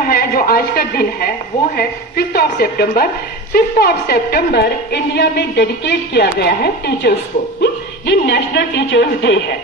جو ہے, جو آج کا دن ہے, وہ ہے 5 سپٹمبر. 5 سپٹمبر انڈیا میں ڈیڈیکیٹ کیا گیا ہے ٹیچرز کو. یہ نیشنل ٹیچرز ڈے ہے.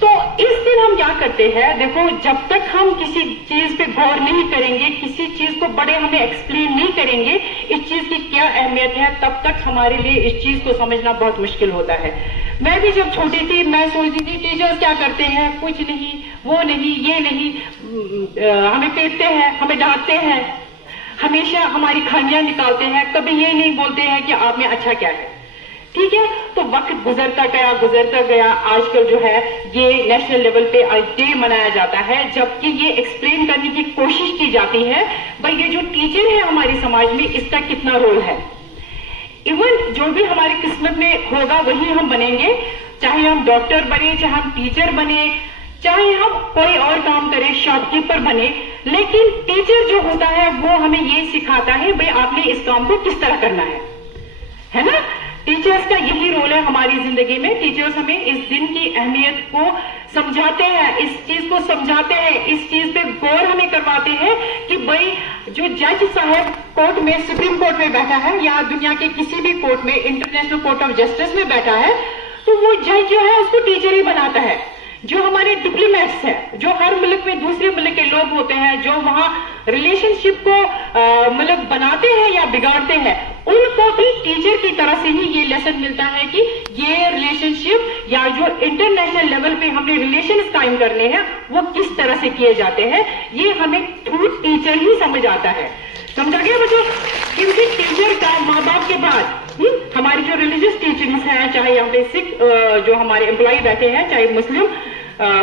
تو اس دن ہم کیا کرتے ہیں, دیکھو جب تک ہم کسی چیز پہ غور نہیں کریں گے, کسی چیز کو بڑے ہمیں ایکسپلین نہیں کریں گے اس چیز کی کیا اہمیت ہے, تب تک ہمارے لیے اس چیز کو سمجھنا بہت مشکل ہوتا ہے. میں بھی جب چھوٹی تھی میں سوچتی تھی ٹیچرز کیا کرتے ہیں, کچھ نہیں, وہ نہیں, یہ نہیں, ہمیں پیٹتے ہیں, ہمیں ڈانٹتے ہیں, ہمیشہ ہماری خامیاں نکالتے ہیں, کبھی یہ نہیں بولتے ہیں کہ آپ میں اچھا کیا ہے. ٹھیک ہے, تو وقت گزرتا گیا, آج کل جو ہے یہ نیشنل لیول پہ ڈے منایا جاتا ہے, جبکہ یہ ایکسپلین کرنے کی کوشش کی جاتی ہے بھائی یہ جو ٹیچر ہے ہماری سماج میں اس کا کتنا رول ہے. ایون جو بھی ہماری قسمت میں ہوگا وہی ہم بنیں گے, چاہے ہم ڈاکٹر بنے, چاہے ہم ٹیچر بنے, چاہے ہم کوئی اور کام کریں, شاپ کیپر بنے, لیکن ٹیچر جو ہوتا ہے وہ ہمیں یہ سکھاتا ہے بھائی آپ نے اس کام کو کس طرح کرنا ہے نا. ٹیچرز کا یہی رول ہے ہماری زندگی میں. ٹیچرز ہمیں اس دن کی اہمیت کو سمجھاتے ہیں, اس چیز کو سمجھاتے ہیں, اس چیز پہ غور ہمیں کرواتے ہیں کہ بھائی جو جج صاحب کورٹ میں, سپریم کورٹ میں بیٹھا ہے یا دنیا کے کسی بھی کورٹ میں, انٹرنیشنل کورٹ آف جسٹس میں بیٹھا ہے, تو وہ جج جو ہے اس کو ٹیچر ہی بناتا ہے. جو ہمارے ڈپلومیٹس ہیں, جو ہر ملک میں دوسرے ملک کے لوگ ہوتے ہیں, جو وہاں ریلیشن شپ کو مطلب بناتے ہیں یا بگاڑتے ہیں, ان کو بھی ٹیچر کی طرح سے ہی یہ لیسن ملتا ہے کہ یہ ریلیشن شپ یا جو انٹرنیشنل لیول پہ ہم نے ریلیشنز قائم کرنے ہیں وہ کس طرح سے کیے جاتے ہیں, یہ ہمیں تھرو ٹیچر ہی سمجھ آتا ہے. سمجھا گیا بچوں؟ کیونکہ ٹیچر کا ماں باپ کے بعد ہماری جو ریلیجیس ٹیچرز ہیں, چاہے یہاں پہ سکھ جو ہمارے امپلائی بیٹھے ہیں, چاہے مسلم,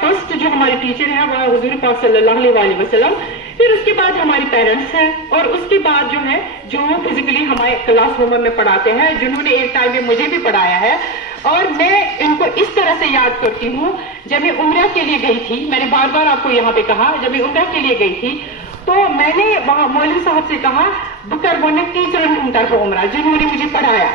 فرسٹ جو ہمارے ٹیچر ہیں وہ حضور پاک صلی اللہ علیہ وسلم, پھر اس کے بعد ہمارے پیرنٹس ہیں, اور اس کے بعد جو ہے جو فزیکلی ہمارے کلاس روم میں پڑھاتے ہیں, جنہوں نے ایک ٹائم میں مجھے بھی پڑھایا ہے. اور میں ان کو اس طرح سے یاد کرتی ہوں, جب میں عمرہ کے لیے گئی تھی, میں نے بار بار آپ کو یہاں پہ کہا, جب میں عمرہ کے لیے گئی تھی تو میں نے وہاں مولوی صاحب سے کہا بکر بولنے ٹیچر کو عمرہ, جنہوں نے مجھے پڑھایا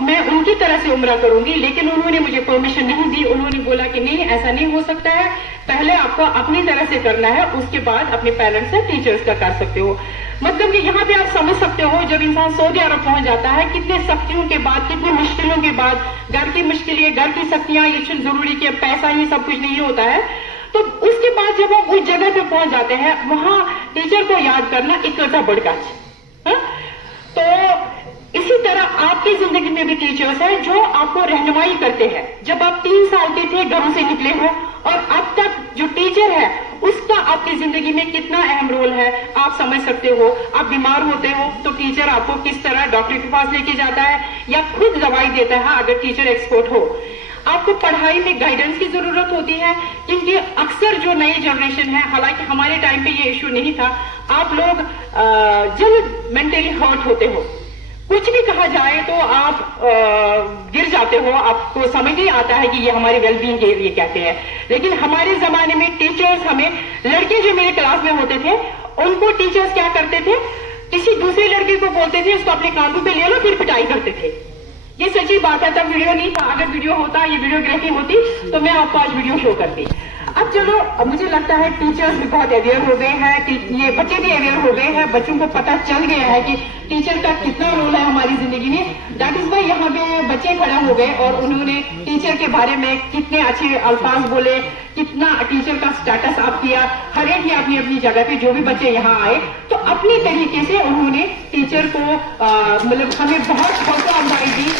میں ان کی طرح سے عمرہ کروں گی, لیکن انہوں نے مجھے پرمیشن نہیں دی. انہوں نے بولا کہ نہیں ایسا نہیں ہو سکتا ہے, پہلے آپ کو اپنی طرح سے کرنا ہے, اس کے بعد اپنے پیرنٹس سے ٹیچرز کا کر سکتے ہو. مطلب کہ یہاں پہ آپ سمجھ سکتے ہو جب انسان سعودی عرب پہنچ جاتا ہے کتنے سختیوں کے بعد, کتنی مشکلوں کے بعد, گھر کی مشکلیں, گھر کی سختیاں, یہ ضروری کہ پیسہ ہی سب کچھ نہیں ہوتا ہے, تو اس کے بعد جب ہم اس جگہ پہ پہنچ جاتے ہیں وہاں ٹیچر کو یاد کرنا اکلوتا بڑھ کر. تو اسی طرح آپ کی زندگی میں بھی ٹیچرز ہیں جو آپ کو رہنمائی کرتے ہیں. جب آپ 3 سال کے تھے گھروں سے نکلے ہو اور اب تک جو ٹیچر ہے اس کا آپ کی زندگی میں کتنا اہم رول ہے آپ سمجھ سکتے ہو. آپ بیمار ہوتے ہو تو ٹیچر آپ کو کس طرح ڈاکٹر کے پاس لے کے جاتا ہے یا خود دوائی دیتا ہے اگر ٹیچر ایکسپرٹ ہو. آپ کو پڑھائی میں گائیڈنس کی ضرورت ہوتی ہے, کیونکہ اکثر جو نئی جنریشن ہے, حالانکہ ہمارے ٹائم پہ یہ ایشو نہیں تھا, آپ لوگ جلد مینٹلی ہرٹ ہوتے ہو, کچھ بھی کہا جائے تو آپ گر جاتے ہو, آپ کو سمجھ نہیں آتا ہے کہ یہ ہماری ویل بینگ کے لیے کہتے ہیں. لیکن ہمارے زمانے میں ٹیچرز, ہمیں لڑکے جو میرے کلاس میں ہوتے تھے ان کو ٹیچرز کیا کرتے تھے, کسی دوسرے لڑکے کو بولتے تھے اس کو اپنے کاندھوں پہ لے لو, پھر پٹائی کرتے تھے. یہ سچی بات ہے, تب ویڈیو نہیں تھا, اگر ویڈیو ہوتا, یہ ویڈیوگرافی ہوتی تو میں آپ کو آج ویڈیو شو کرتی. اب چلو مجھے لگتا ہے ٹیچرز بھی بہت اویئر ہو گئے ہیں, یہ بچے بھی اویئر ہو گئے ہیں, بچوں کو پتہ چل گیا ہے کہ ٹیچر کا کتنا رول ہے ہماری زندگی میں. دیٹ از وائی یہاں پہ بچے کھڑے ہو گئے اور انہوں نے ٹیچر کے بارے میں کتنے اچھے الفاظ بولے, کتنا ٹیچر کا سٹیٹس آپ کیا. ہر ایک نے اپنی اپنی جگہ پہ, جو بھی بچے یہاں آئے تو اپنی طریقے سے انہوں نے ٹیچر کو مطلب ہمیں بہت حوصلہ افزائی دی.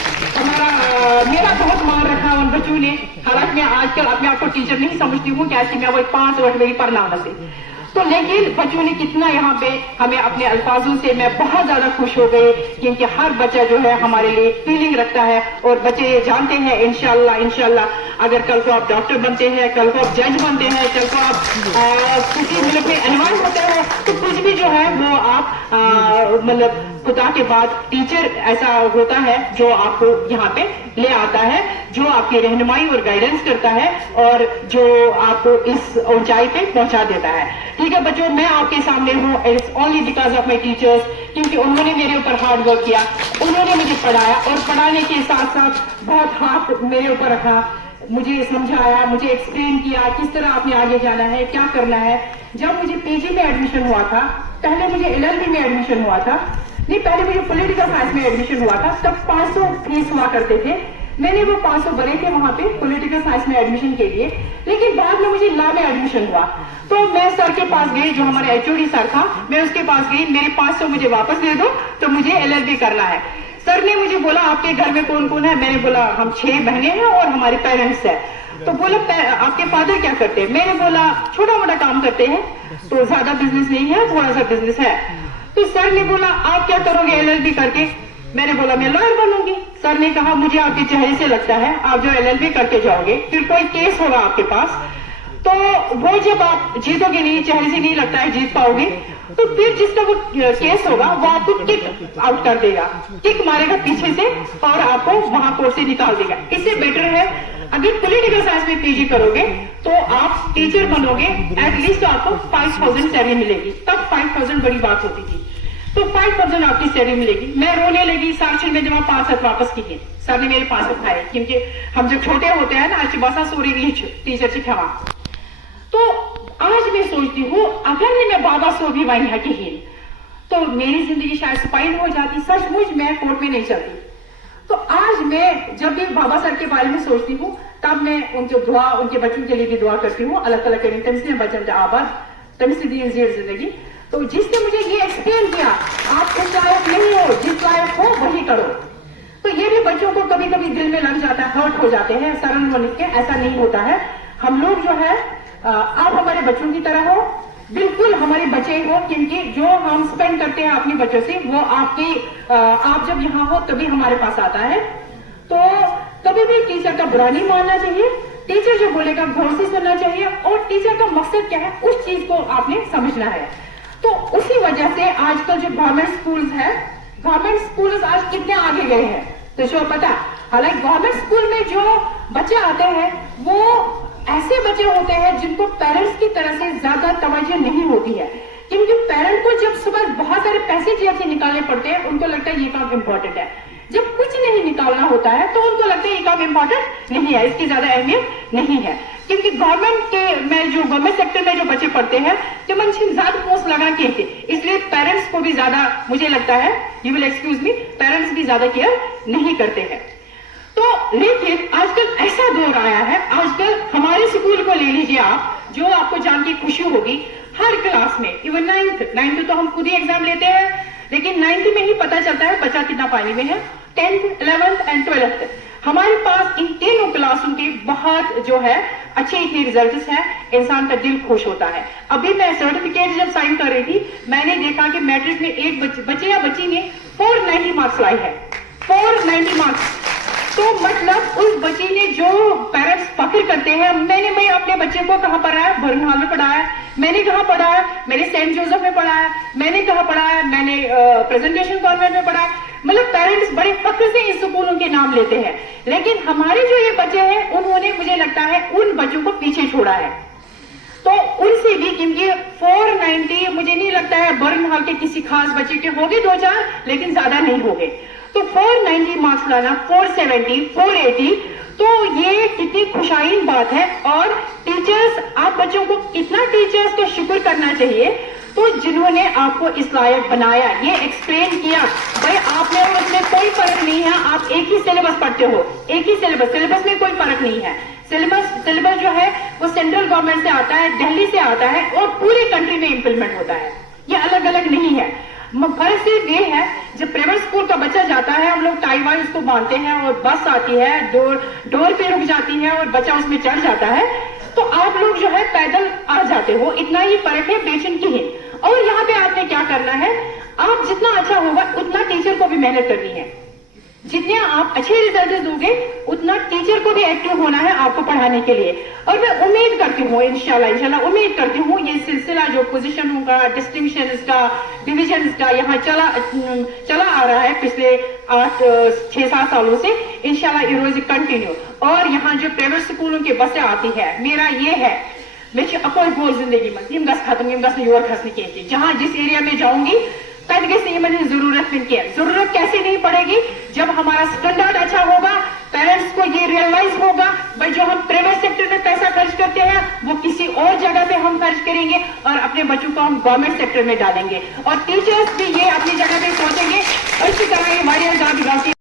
میرا بہت مان رکھا ان بچوں نے, حالانکہ میں آج کل اپنے آپ کو ٹیچر نہیں سمجھتی ہوں, کیسے میں وہ 5 وقت میری پڑھنا سے, تو لیکن بچوں نے کتنا یہاں پہ ہمیں اپنے الفاظوں سے, میں بہت زیادہ خوش ہو گئی, کیونکہ ہر بچہ جو ہے ہمارے لیے فیلنگ رکھتا ہے. اور بچے یہ جانتے ہیں انشاءاللہ اگر کل کو آپ ڈاکٹر بنتے ہیں, کل کو آپ جج بنتے ہیں, کل کو آپ کسی ملک میں انوائٹ ہوتے ہیں, تو کچھ بھی جو ہے وہ آپ مطلب خدا کے بعد ٹیچر ایسا ہوتا ہے جو آپ کو یہاں پہ لے آتا ہے, جو آپ کی رہنمائی اور گائیڈنس کرتا ہے اور جو آپ کو اس اونچائی پہ پہنچا دیتا ہے. ٹھیک ہے بچوں, میں آپ کے سامنے ہوں it's only because of my teachers, کیونکہ انہوں نے میرے اوپر ہارڈ ورک کیا, انہوں نے مجھے پڑھایا اور پڑھانے کے ساتھ ساتھ بہت ہاتھ میرے اوپر رکھا. مجھے سمجھایا, مجھے ایکسپلین کیا کس طرح آپ نے آگے جانا ہے, کیا کرنا ہے. جب مجھے پی جی میں ایڈمیشن ہوا تھا, پہلے مجھے ایل ایل بی میں ایڈمیشن ہوا تھا, نہیں پہلے مجھے پولیٹیکل سائنس میں ایڈمیشن ہوا تھا, تب 500 فیس ہوا کرتے تھے. میں نے وہ 500 بھرے تھے وہاں پہ پولیٹیکل سائنس میں ایڈمیشن کے لیے. لیکن بعد میں مجھے لا میں ایڈمیشن ہوا, تو میں سر کے پاس گئی, جو ہمارے ایچ او ڈی سر تھا, میں اس کے پاس گئی, میرے 500 مجھے واپس دے دو تو مجھے ایل ایل بی کرنا ہے. سر نے مجھے بولا آپ کے گھر میں کون کون ہے؟ میں نے بولا ہم 6 بہنیں ہیں اور ہمارے پیرنٹس ہیں. تو بولا آپ کے فادر کیا کرتے ہیں؟ میں نے بولا چھوٹا موٹا کام کرتے ہیں, تو زیادہ بزنس نہیں ہے, تھوڑا سا بزنس ہے. تو سر نے بولا آپ کیا کرو گے ایل ایل بی کر کے؟ میں نے بولا میں لائر بنوں گی. سر نے کہا مجھے آپ کے چہرے سے لگتا ہے آپ جو ایل ایل بی کر کے جاؤ گے پھر کوئی کیس ہوگا آپ کے پاس, تو وہ جب آپ جیتو گے نہیں, چہرے سے نہیں لگتا ہے جیت پاؤ گے, تو پھر جس کا وہ کیس ہوگا وہ آپ کو کک آؤٹ کر دے گا, کک مارے گا پیچھے سے اور آپ کو وہاں کورس سے نکال دے گا. اس سے بیٹر ہے اگر پولیٹیکل سائنس میں پی جی کرو گے تو آپ ٹیچر بنو گے, ایٹ لیسٹ آپ کو 5000 سیلری ملے گی. تب 5000 بڑی بات ہوتی تھی, تو 5000 آپ کی سیلری ملے گی. میں رونے لگی سارچل میں, جب 500 واپس کیے سر نے میرے 500 کھائے, کیونکہ ہم جب چھوٹے ہوتے ہیں نا اچھی باسا سوری ٹیچر سے کھوا. تو آج میں سوچتی ہوں اگر میں بابا سو بھی وہاں کی تو میری زندگی شاید سپائل ہو جاتی. سچ مچ میں کورٹ میں نہیں چلتی. تو آج میں جب بھی بابا سر کے بارے میں سوچتی ہوں تب میں ان کی دعا, ان کے بچوں کے لیے بھی دعا کرتی ہوں. اللہ تعالیٰ کریں تم سے بچن آباد, تم سے دی زندگی. تو جس نے مجھے یہ ایکسپلین کیا آپ اس لائق نہیں ہو, جس لائق ہو وہی کرو. تو یہ بھی بچوں کو کبھی کبھی دل میں لگ جاتا ہے, ہرٹ ہو جاتے ہیں سرن کو لکھ کے. ایسا نہیں ہوتا ہے. ہم لوگ جو ہے آپ ہمارے بچوں کی طرح ہو, بالکل ہمارے بچے ہو, کیونکہ جو ہم اسپینڈ کرتے ہیں اپنے بچوں سے وہ آپ جب یہاں ہو تبھی ہمارے پاس آتا ہے. تو کبھی بھی ٹیچر کا برا نہیں ماننا چاہیے, ٹیچر جو بولے گا غور سے سننا چاہیے, اور ٹیچر کا مقصد کیا ہے اس چیز کو آپ نے سمجھنا ہے. تو اسی وجہ سے آج کل جو گورنمنٹ اسکولز ہیں, گورنمنٹ اسکولز آج کتنے آگے گئے ہیں تو جو پتا. حالانکہ گورنمنٹ اسکول میں جو بچے آتے ہیں وہ ایسے بچے ہوتے ہیں جن کو پیرنٹس کی طرح سے زیادہ توجہ نہیں ہوتی ہے, کیونکہ پیرنٹ کو جب صبح بہت سارے پیسے جیب سے نکالنے پڑتے ہیں ان کو لگتا ہے یہ کام امپورٹنٹ ہے. جب کچھ نہیں نکالنا ہوتا ہے تو ان کو لگتا ہے یہ کام امپورٹنٹ نہیں ہے, اس کی زیادہ اہمیت نہیں ہے. کیونکہ گورنمنٹ سیکٹر میں جو بچے پڑھتے ہیں جو منشن زیادہ پوسٹ لگا کے تھے, اس لیے پیرنٹس کو بھی زیادہ, مجھے لگتا ہے you will excuse me, parents بھی زیادہ کیئر نہیں کرتے ہیں. تو لیکن آج کل ایسا دور آیا ہے, آج کل ہمارے اسکول کو لے لیجیے آپ, جو آپ کو جان کی خوشی ہوگی ہر کلاس میں, ایون 9th تو ہم خود ہی ایگزام لیتے ہیں, لیکن 9th میں ہی پتا چلتا ہے بچہ کتنا پانی میں ہے. 10th 11th اینڈ 12th ہمارے پاس ان تینوں کلاسوں کے بہت جو ہے اچھے اتنے ریزلٹس ہیں, انسان کا دل خوش ہوتا ہے. ابھی میں سرٹیفکیٹ جب سائن کر رہی تھی میں نے دیکھا کہ میٹرک میں ایک بچے یا بچی نے 490 مارکس لائے ہیں, 490 مارکس. تو مطلب اس بچی نے جو پیرنٹس فخر کرتے ہیں, میں اپنے بچے کو کہاں پڑھایا, برنہال میں پڑھایا, میں نے کہاں پڑھایا, میں نے سینٹ جوزف میں پڑھایا, میں نے کہاں پڑھایا, میں نے پریزنٹیشن کانوینٹ میں پڑھایا. مطلب پیرنٹس بڑے فخر سے ان سکولوں کے نام لیتے ہیں. لیکن ہمارے جو یہ بچے ہیں انہوں نے, مجھے لگتا ہے ان بچوں کو پیچھے چھوڑا ہے. تو ان سے بھی, کیونکہ 490 مجھے نہیں لگتا ہے برنہال کے کسی خاص بچے کے ہوگے 2-4, لیکن زیادہ نہیں ہوگے. تو 490 مارکس لانا, 470 480, تو یہ کتنی خوشائن بات ہے. اور ٹیچرز, آپ بچوں کو کتنا ٹیچرز کو شکر کرنا چاہیے تو جنہوں نے آپ کو اس لائق بنایا, یہ ایکسپلین کیا. بھائی آپ نے اس میں کوئی فرق نہیں ہے, آپ ایک ہی سلیبس پڑھتے ہو, ایک ہی سلیبس میں کوئی فرق نہیں ہے. سلیبس جو ہے وہ سینٹرل گورنمنٹ سے آتا ہے, دہلی سے آتا ہے اور پوری کنٹری میں امپلیمنٹ ہوتا ہے, یہ الگ الگ نہیں ہے. فرق صرف یہ ہے جب پرائیویٹ اسکول کا بچہ جاتا ہے ہم لوگ ٹائی وائز اس کو باندھتے ہیں اور بس آتی ہے, ڈور پہ رک جاتی ہے اور بچہ اس میں چڑھ جاتا ہے, تو آپ لوگ جو ہے پیدل آ جاتے ہو. اتنا ہی فرق ہے بیچن کی ہے. اور یہاں پہ آپ نے کیا کرنا ہے, آپ جتنا اچھا ہوگا اتنا ٹیچر کو بھی محنت کرنی ہے. جتنے آپ اچھے ریزلٹ دو گے اتنا ٹیچر کو بھی ایکٹیو ہونا ہے آپ کو پڑھانے کے لیے. اور میں امید کرتی ہوں انشاءاللہ امید کرتی ہوں یہ سلسلہ جو پوزیشنوں کا, ڈسٹنکشنز کا, ڈویژنز کا یہاں چلا آ رہا ہے پچھلے 6-7 سالوں سے, انشاءاللہ یہ روز کنٹینیو. اور یہاں جو پرائیویٹ اسکولوں کی بسیں آتی ہے, میرا یہ ہے میں اپوئی گول زندگی میں یم گس ختم, یم گس یور کھسنے کی, جہاں جس ایریا میں جاؤں گی تب گژھِ نہٕ یمن ہٕنٛز ضرورت پین کینٛہہ. ضرورت کیسے نہیں پڑے گی, جب ہمارا اسٹینڈرڈ اچھا ہوگا پیرنٹس کو یہ ریئلائز ہوگا بھائی جو ہم پرائیویٹ سیکٹر میں پیسہ خرچ کرتے ہیں وہ کسی اور جگہ پہ ہم خرچ کریں گے اور اپنے بچوں کو ہم گورنمنٹ سیکٹر میں ڈالیں گے. اور ٹیچرس بھی یہ اپنی جگہ پہ سوچیں گے. اسی طرح یہ ہماری گاؤں